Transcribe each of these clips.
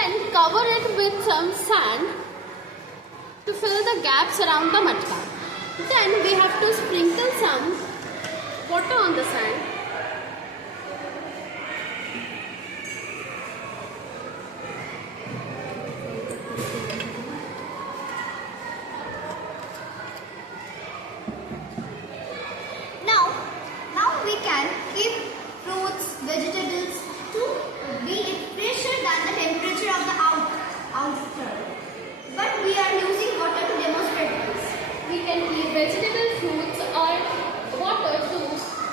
Then cover it with some sand to fill the gaps around the matka. Then we have to sprinkle some water on the sand. Now we can keep fruits, vegetables to be fresher than the temperature of the outer. But we are using water to demonstrate this. We can keep vegetable, fruits or water to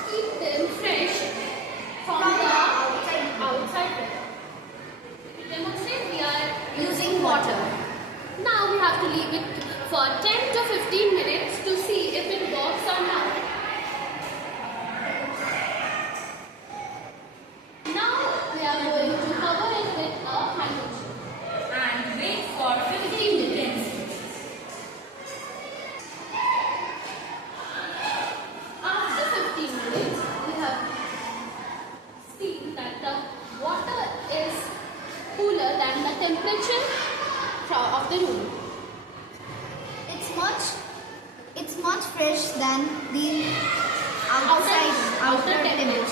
keep them fresh from the outside. To demonstrate, we are using water. Now we have to leave it for 10 to 15 minutes to see if it works or not. Now we are going to cover it with a handkerchief and wait for 15 minutes. After 15 minutes, we have seen that the water is cooler than the temperature of the room. It's much fresh than the outer temperature.